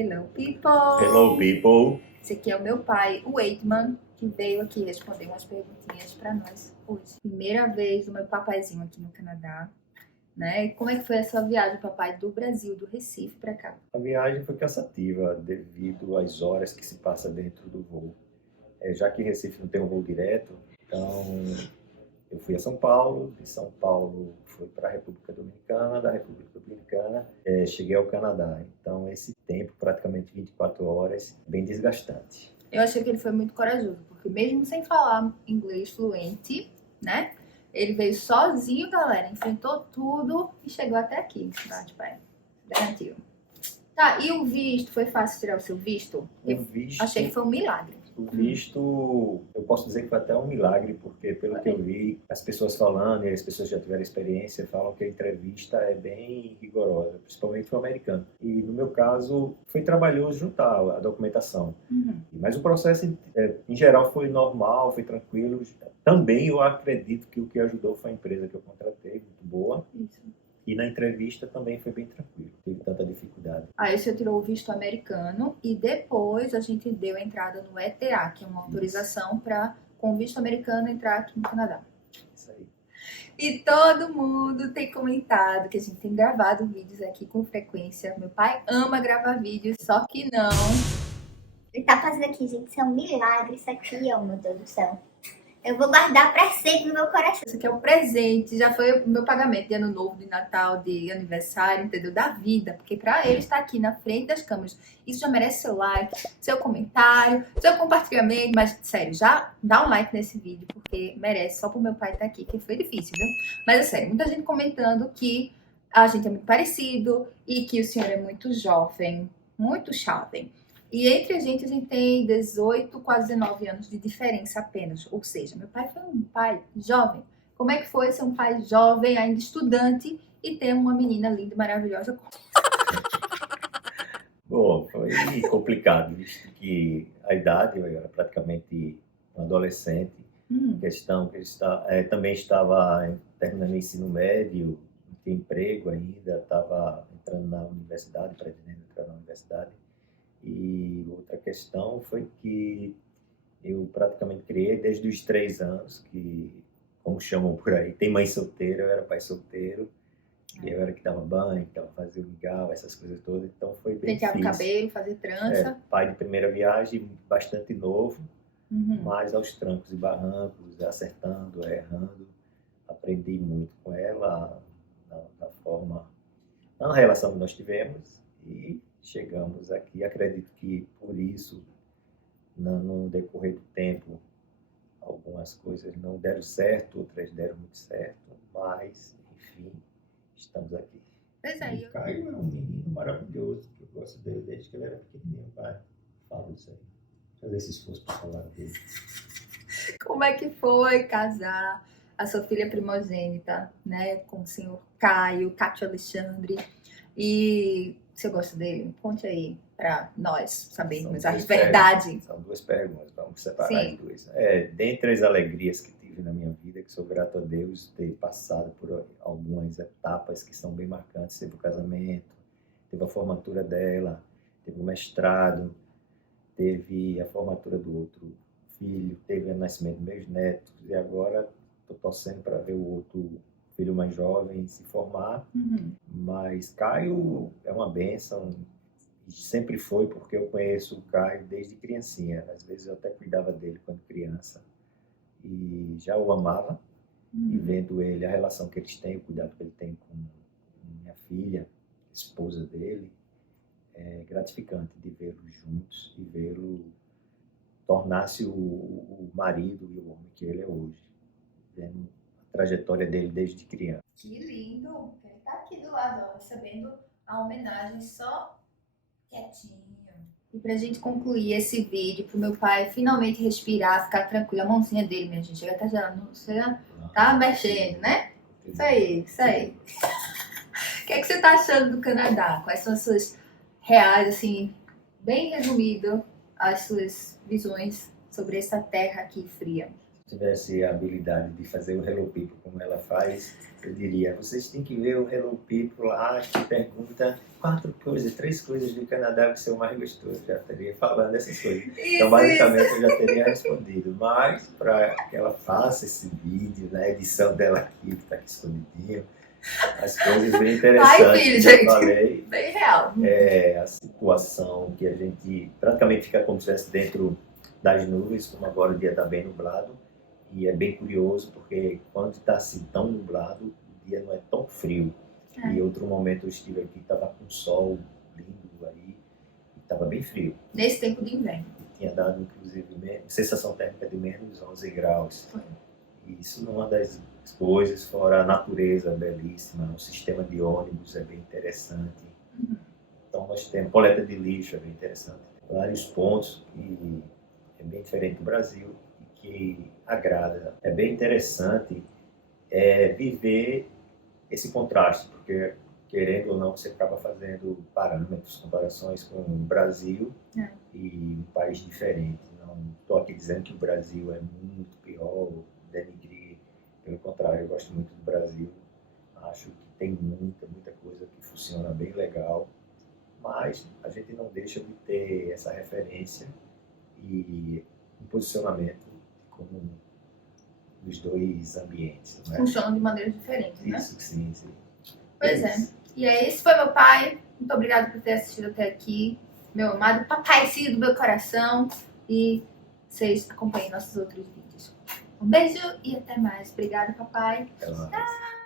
Hello, people! Hello, people! Esse aqui é o meu pai, o Eidman, que veio aqui responder umas perguntinhas para nós hoje. Primeira vez do meu papaizinho aqui no Canadá, né? E como é que foi a sua viagem, papai, do Brasil, do Recife para cá? A viagem foi cansativa devido às horas que se passa dentro do voo. Já que Recife não tem um voo direto, então eu fui a São Paulo, de São Paulo fui para a República Dominicana, da República Dominicana cheguei ao Canadá. Então esse tempo, praticamente 24 horas, bem desgastante. Eu achei que ele foi muito corajoso, porque mesmo sem falar inglês fluente, né? Ele veio sozinho, galera, enfrentou tudo e chegou até aqui, cidade, pai. Garantiu. Tá, e o visto? Foi fácil tirar o seu visto? Eu achei que foi um milagre. O visto, eu posso dizer que foi até um milagre, porque pelo que eu vi, as pessoas falando, e as pessoas já tiveram experiência, falam que a entrevista é bem rigorosa, principalmente o americano. E no meu caso, foi trabalhoso juntar a documentação. Mas o processo, em geral, foi normal, foi tranquilo. Também eu acredito que o que ajudou foi a empresa que eu contratei, muito boa. Isso. E na entrevista também foi bem tranquilo, não teve tanta dificuldade. Aí você tirou o visto americano e depois a gente deu a entrada no ETA, que é uma autorização para, com visto americano, entrar aqui no Canadá. Isso aí. E todo mundo tem comentado que a gente tem gravado vídeos aqui com frequência. Meu pai ama gravar vídeos, só que não. Ele tá fazendo aqui, gente, isso é um milagre, isso aqui, ó, meu Deus do céu. Eu vou guardar pra sempre no meu coração. Isso aqui é um presente, já foi o meu pagamento de ano novo, de Natal, de aniversário, entendeu? Da vida, porque pra ele estar aqui na frente das câmeras, isso já merece seu like, seu comentário, seu compartilhamento, mas sério, já dá um like nesse vídeo, porque merece, só pro meu pai estar aqui, que foi difícil, viu? Mas é sério, muita gente comentando que a gente é muito parecido e que o senhor é muito jovem, muito jovem. E entre a gente tem 18, quase 19 anos de diferença apenas. Ou seja, meu pai foi um pai jovem. Como é que foi ser um pai jovem, ainda estudante, e ter uma menina linda e maravilhosa? Bom, foi complicado, visto que a idade, eu era praticamente um adolescente. Questão que ele também estava terminando o ensino médio, não tinha emprego ainda, estava entrando na universidade, pretendendo entrar na universidade. E outra questão foi que eu praticamente criei desde os 3 anos, que, como chamam por aí, tem mãe solteira, eu era pai solteiro, e eu era que dava banho, que fazia mingau, essas coisas todas, então foi bem difícil. Pentear o cabelo, fazer trança. Pai de primeira viagem, bastante novo, mas aos trancos e barrancos, acertando, errando, aprendi muito com ela, na relação que nós tivemos, e chegamos aqui. Acredito que por isso, no decorrer do tempo, algumas coisas não deram certo, outras deram muito certo, mas, enfim, estamos aqui. Pois é, O Caio é um menino maravilhoso, que eu gosto dele desde que ele era pequenininho, pai. Fala isso aí. Fazer esse esforço para falar dele. Como é que foi casar a sua filha primogênita, né, com o senhor Caio Alexandre? E você gosta dele? Conte aí para nós sabermos a verdade. São 2 perguntas, vamos separar em 2. Dentre as alegrias que tive na minha vida, que sou grato a Deus ter passado por algumas etapas que são bem marcantes. Teve o casamento, teve a formatura dela, teve o mestrado, teve a formatura do outro filho, teve o nascimento dos meus netos, e agora estou torcendo para ver o outro filho mais jovem se formar. Mas Caio é uma bênção, sempre foi, porque eu conheço o Caio desde criancinha. Às vezes eu até cuidava dele quando criança e já o amava. E vendo ele, a relação que eles têm, o cuidado que ele tem com minha filha, esposa dele, é gratificante de vê-los juntos e vê-lo tornar-se o marido e o homem que ele é hoje, vendo a trajetória dele desde criança. Que lindo! Ele tá aqui do lado, ó, recebendo a homenagem só quietinho. E pra gente concluir esse vídeo, pro meu pai finalmente respirar, ficar tranquilo, a mãozinha dele, minha gente, chega até já, não sei, tá mexendo, né? Isso aí, isso aí. O que é que você tá achando do Canadá? Quais são as suas reais, assim, bem resumido, as suas visões sobre essa terra aqui fria? tivesse a habilidade de fazer o Hello People como ela faz, eu diria, vocês têm que ver o Hello People lá, que pergunta 3 coisas do Canadá que são mais gostoso. Já estaria falando essas coisas. Então, basicamente, eu já teria respondido. Mas, para que ela faça esse vídeo, na edição dela aqui, que está aqui escondidinho, as coisas bem interessantes. Ai, filho, já gente. falei. Bem real. A situação que a gente praticamente fica como se estivesse dentro das nuvens, como agora o dia está bem nublado. E é bem curioso, porque quando está assim tão nublado, o dia não é tão frio. E outro momento eu estive aqui, estava com sol lindo aí, e estava bem frio. Nesse tempo de inverno. E tinha dado, inclusive, sensação térmica de menos 11 graus. Foi. E isso não é uma das coisas, fora a natureza belíssima, o sistema de ônibus é bem interessante. Então nós temos coleta de lixo, é bem interessante. Vários pontos que é bem diferente do Brasil e que agrada. É bem interessante viver esse contraste, porque querendo ou não você acaba fazendo parâmetros, comparações com o Brasil e um país diferente. Não estou aqui dizendo que o Brasil é muito pior, denigrir. Pelo contrário, eu gosto muito do Brasil. Acho que tem muita coisa que funciona bem legal, mas a gente não deixa de ter essa referência e um posicionamento como dos dois ambientes. Né? Funcionam de maneiras diferentes, né? Isso, sim. Pois é. E aí, esse foi meu pai. Muito obrigada por ter assistido até aqui. Meu amado papaizinho do meu coração. E vocês acompanhem nossos outros vídeos. Um beijo e até mais. Obrigada, papai. Até mais.